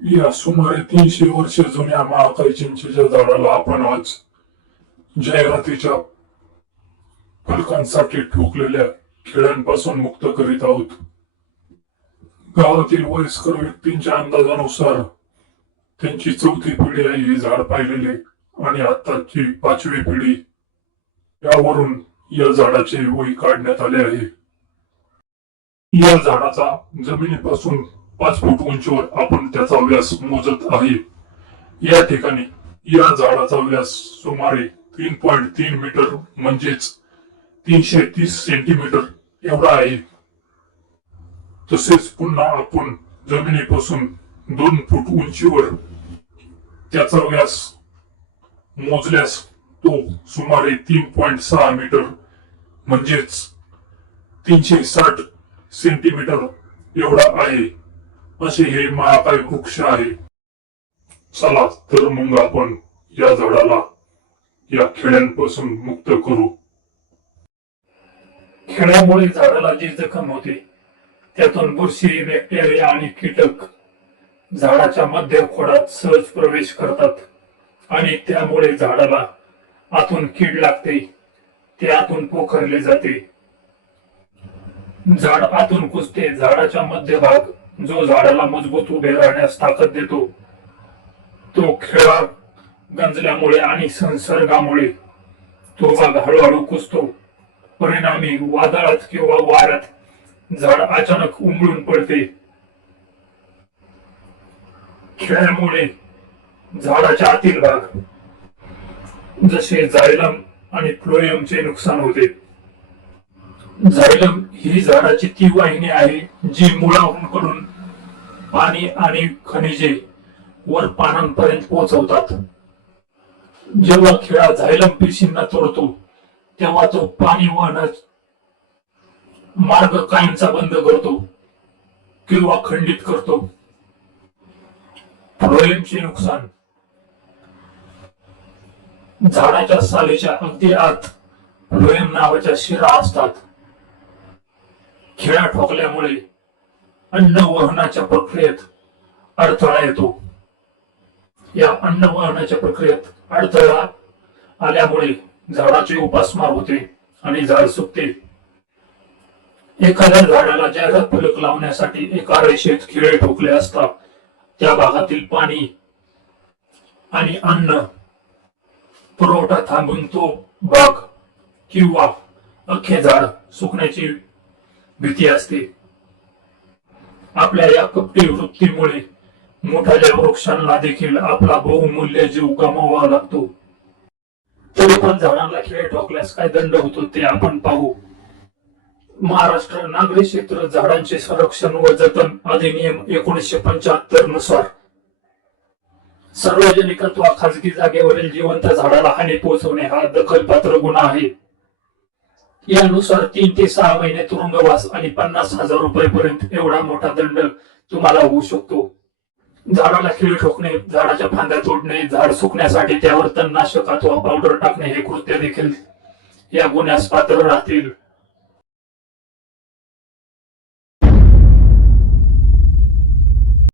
या सुमारे 300 वर्ष जुन्या महाकाय चिंचेच्या झाडाला आपण आज जाहिरातीच्या फलकांसाठी ठोकलेल्या खिळ्यांपासून मुक्त करीत आहोत. गावातील वयस्कर व्यक्तींच्या अंदाजानुसार त्यांची 4थी पिढी आहे हे झाड पाहिलेले आणि आताची 5वी पिढी. यावरून या झाडाचे वय काढण्यात आले आहे. या झाडाचा जमिनीपासून 5 फूट उंचीवर आपण त्याचा व्यास मोजत आहे. या ठिकाणी या झाडाचा व्यास सुमारे 3.3 मीटर म्हणजेच 330 सेंटीमीटर एवढा आहे. तसेच पुन्हा आपण जमिनीपासून 2 फूट उंचीवर त्याचा व्यास मोजल्यास तो सुमारे 3.6 मीटर म्हणजेच 360 सेंटीमीटर एवढा आहे. असे हे महाकाय वृक्ष आहे. चला तर मग आपण या झाडाला या खिळ्यांपासून मुक्त करू. खिळ्यामुळे झाडाला जी जखम होते त्यातून बुरशी, बॅक्टेरिया आणि कीटक झाडाच्या मध्य खोडात सहज प्रवेश करतात आणि त्यामुळे झाडाला आतून कीड लागते. ते आतून पोखरले जाते. झाड आतून कुजते. झाडाचा मध्यभाग जो झाडाला मजबूत उभे राहण्यास ताकद देतो तो खिळा गंजल्यामुळे आणि संसर्गामुळे तो भाग हळूहळू कुजतो. परिणामी वादळात किंवा वाऱ्यात झाड अचानक उमळून पडते. खिळ्यामुळे झाडाच्या आतील भाग जसे जायलम आणि फ्लोएमचे नुकसान होते. जायलम ही झाडाची ती वाहिनी आहे जी मुळाकडून पाणी आणि खनिजे वर पानांपर्यंत पोहोचवतात. जेव्हा खिळा जायलम पेशींना तोडतो तेव्हा तो पाणी वाहण्याचा मार्ग कायमचा बंद करतो किंवा खंडित करतो. फ्लोएमचे नुकसान. झाडाच्या सालीच्या अगदी आत फ्लोएम नावाच्या शिरा असतात. खिळा ठोकल्यामुळे अन्न वहनाच्या प्रक्रियेत अडथळा येतो. या अन्न वहनाच्या प्रक्रियेत अडथळा आल्यामुळे झाडाची उपासमार होते आणि झाड सुकते. एखाद्या झाडाला जाहिरात फलक लावण्यासाठी एका रेषेत खिळे ठोकले असतात. त्या भागातील पाणी आणि अन्न पुरवठा थांबून तो भाग किंवा अख्खे झाड सुकण्याची भीती असते. आपल्या या कपटी वृत्तीमुळे मोठ्या वृक्षांना देखील आपला बहुमूल्य जीव गमावावा लागतो. तरी पण झाडांना खिळे ठोकल्यास काय दंड होतो ते आपण पाहू. महाराष्ट्र नागरी क्षेत्र झाडांचे संरक्षण व जतन अधिनियम 1975 नुसार सार्वजनिक अथवा खाजगी जागेवरील जिवंत झाडाला हानी पोहोचवणे हा दखलपात्र गुन्हा आहे. यानुसार 3 ते 6 महिने तुरुंगवास आणि 50,000 रुपयांपर्यंत एवढा मोठा दंड तुम्हाला होऊ शकतो. झाडाला खिळे ठोकणे, झाडाच्या फांद्या तोडणे, झाड सुकण्यासाठी त्यावर तणनाशक अथवा पावडर टाकणे हे कृत्य देखील या गुन्ह्यास पात्र राहतील.